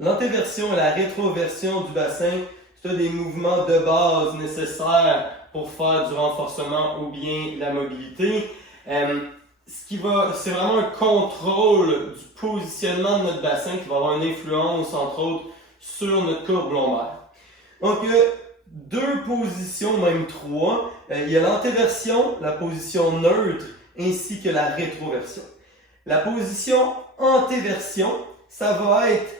L'antéversion et la rétroversion du bassin, c'est des mouvements de base nécessaires pour faire du renforcement ou bien la mobilité. C'est vraiment un contrôle du positionnement de notre bassin qui va avoir une influence, entre autres, sur notre courbe lombaire. Donc, il y a deux positions, même trois. Il y a l'antéversion, la position neutre, ainsi que la rétroversion. La position antéversion, ça va être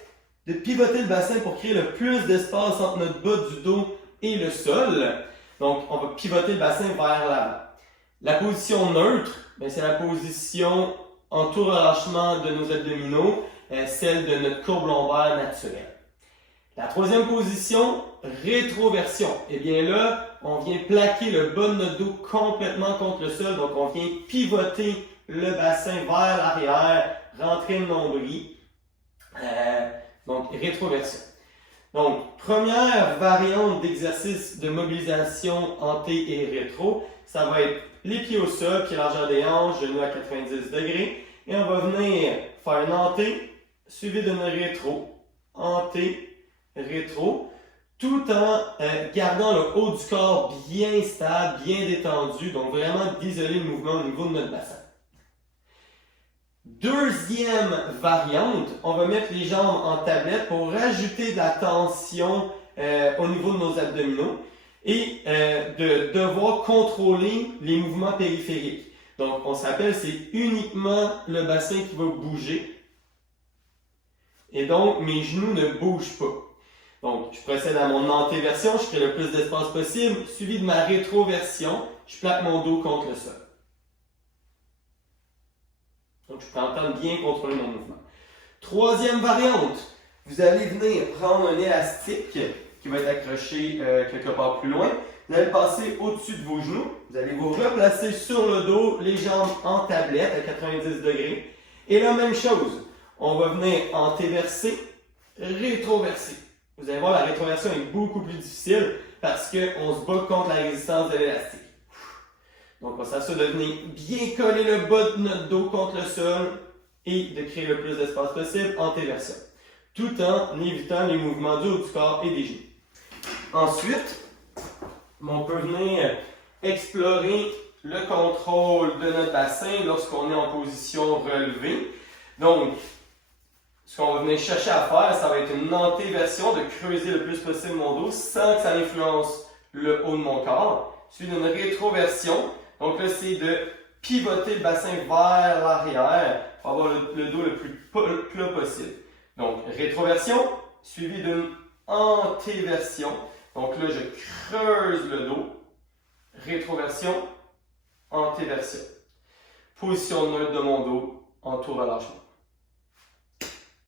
de pivoter le bassin pour créer le plus d'espace entre notre bas du dos et le sol. Donc, on va pivoter le bassin vers l'avant. La position neutre, c'est la position en tout relâchement de nos abdominaux, celle de notre courbe lombaire naturelle. La troisième position, rétroversion. Eh bien là, on vient plaquer le bas de notre dos complètement contre le sol, donc on vient pivoter le bassin vers l'arrière, rentrer le nombril. Donc, rétroversion. Donc, première variante d'exercice de mobilisation anté et rétro, ça va être les pieds au sol, pieds largeur des hanches, genoux à 90 degrés. Et on va venir faire une anté, suivi d'une rétro. Anté, rétro, tout en gardant le haut du corps bien stable, bien détendu, donc vraiment d'isoler le mouvement au niveau de notre bassin. Deuxième variante, on va mettre les jambes en tablette pour rajouter de la tension au niveau de nos abdominaux et de devoir contrôler les mouvements périphériques. Donc, on s'appelle, c'est uniquement le bassin qui va bouger. Et donc, mes genoux ne bougent pas. Donc, je procède à mon antéversion, je crée le plus d'espace possible, suivi de ma rétroversion, je plaque mon dos contre le sol. Donc, je prends le temps de bien contrôler mon mouvement. Troisième variante, vous allez venir prendre un élastique qui va être accroché quelque part plus loin. Vous allez le passer au-dessus de vos genoux. Vous allez vous replacer sur le dos, les jambes en tablette à 90 degrés. Et la même chose, on va venir antéverser, rétroverser. Vous allez voir, la rétroversion est beaucoup plus difficile parce qu'on se bat contre la résistance de l'élastique. Donc, on s'assure de venir bien coller le bas de notre dos contre le sol et de créer le plus d'espace possible, antéversion, tout en évitant les mouvements du haut du corps et des genoux. Ensuite, on peut venir explorer le contrôle de notre bassin lorsqu'on est en position relevée. Donc, ce qu'on va venir chercher à faire, ça va être une antéversion, de creuser le plus possible mon dos sans que ça influence le haut de mon corps, suivi d'une rétroversion. Donc là, c'est de pivoter le bassin vers l'arrière pour avoir le dos le plus plat possible. Donc, rétroversion, suivi d'une antéversion. Donc là, je creuse le dos. Rétroversion, antéversion. Position neutre de mon dos en tout relâchement.